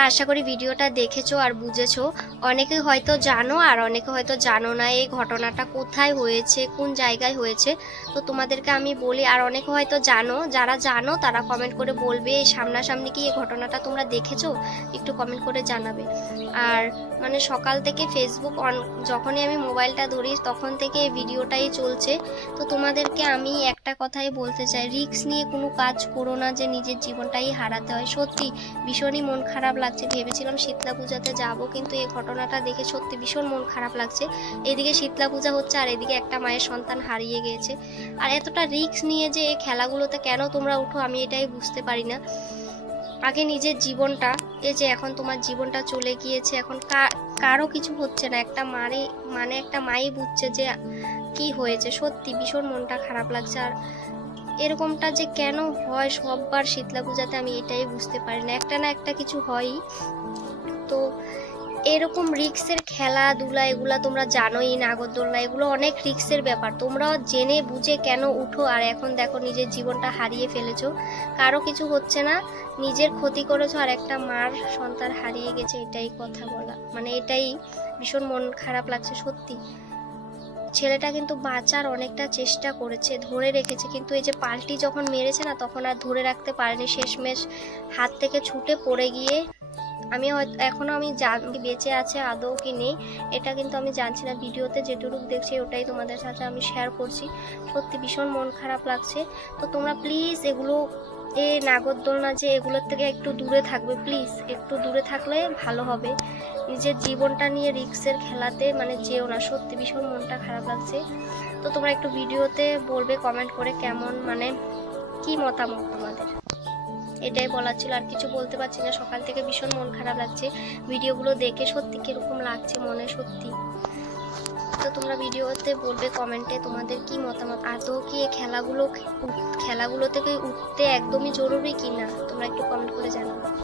তোমরা আশা করি ভিডিওটা দেখেছো আর বুঝেছো। অনেকে হয়তো জানো আর অনেকে হয়তো জানো না এই ঘটনাটা কোথায় হয়েছে, কোন জায়গায় হয়েছে। তো তোমাদেরকে আমি বলি, আর অনেকে হয়তো জানো, যারা জানো তারা কমেন্ট করে বলবে এই সামনাসামনি কি এই ঘটনাটা তোমরা দেখেছো, একটু কমেন্ট করে জানাবে। আর মানে সকাল থেকে ফেসবুক যখনই আমি মোবাইলটা ধরি তখন থেকে এই ভিডিওটাই চলছে। তো তোমাদেরকে আমি একটা কথাই বলতে চাই, রিস্ক নিয়ে কোনো কাজ করো না যে নিজের জীবনটাই হারাতে হয়। সত্যি ভীষণই মন খারাপ লাগছে। ভেবেছিলাম শীতলা পূজাতে যাবো, কিন্তু এই ঘটনাটা দেখে সত্যি ভীষণ মন খারাপ লাগছে। এদিকে শীতলা পূজা হচ্ছে আর এদিকে একটা মায়ের সন্তান হারিয়ে গিয়েছে। আর এতটা রিস্ক নিয়ে যে এই খেলাগুলোতে কেন তোমরা উঠো আমি এটাই বুঝতে পারি না। আগে নিজের জীবনটা, এই যে এখন তোমার জীবনটা চলে গিয়েছে, এখন কারো কিছু হচ্ছে না, একটা একটা মাই বুঝছে যে কি হয়েছে। সত্যি ভীষণ মনটা খারাপ লাগছে। আর এরকমটা যে কেন হয় সববার শীতলা পূজাতে আমি এটাই বুঝতে পারি না, একটা না একটা কিছু হয়ই। তো এরকম রিক্সের খেলাধুলা এগুলা তোমরা জানোই, নাগরদোলনা এগুলো অনেক রিক্সের ব্যাপার। তোমরাও জেনে বুঝে কেন উঠো, আর এখন দেখো নিজের জীবনটা হারিয়ে ফেলেছো। কারো কিছু হচ্ছে না, নিজের ক্ষতি করেছো আর একটা মার সন্তান হারিয়ে গেছে, এটাই কথা বলা, মানে এটাই ভীষণ মন খারাপ লাগছে সত্যি। ছেলেটা কিন্তু বাঁচার অনেকটা চেষ্টা করেছে, ধরে রেখেছে, কিন্তু এই যে পাল্টি যখন মেরেছে না তখন আর ধরে রাখতে পারেনি, শেষমেশ হাত থেকে ছুটে পড়ে গিয়ে আমি হয়তো এখনো আমি বেঁচে আছে আদৌ কি নেই এটা কিন্তু আমি জানছি না। ভিডিওতে যেটুকু দেখছি ওটাই তোমাদের সাথে আমি শেয়ার করছি। সত্যি ভীষণ মন খারাপ লাগছে। তো তোমরা প্লিজ এগুলো, এই নাগরদোলনা যে এগুলোর থেকে একটু দূরে থাকবে, প্লিজ একটু দূরে থাকলে ভালো হবে। নিজের জীবনটা নিয়ে রিক্সের খেলাতে মানে যেও না, সত্যি ভীষণ মনটা খারাপ লাগছে। তো তোমরা একটু ভিডিওতে বলবে কমেন্ট করে কেমন, মানে কি মতামত তোমাদের, এটাই বলার ছিল। আর কিছু বলতে পারছি না, সকাল থেকে ভীষণ মন খারাপ লাগছে ভিডিওগুলো দেখে, সত্যি কিরকম লাগছে মনে সত্যি। তো তোমরা ভিডিওতে বলবে কমেন্টে তোমাদের কি মতামত, আদৌ কি এই খেলাগুলো থেকে উঠতে একদমই জরুরি কিনা, তোমরা একটু কমেন্ট করে জানাবে।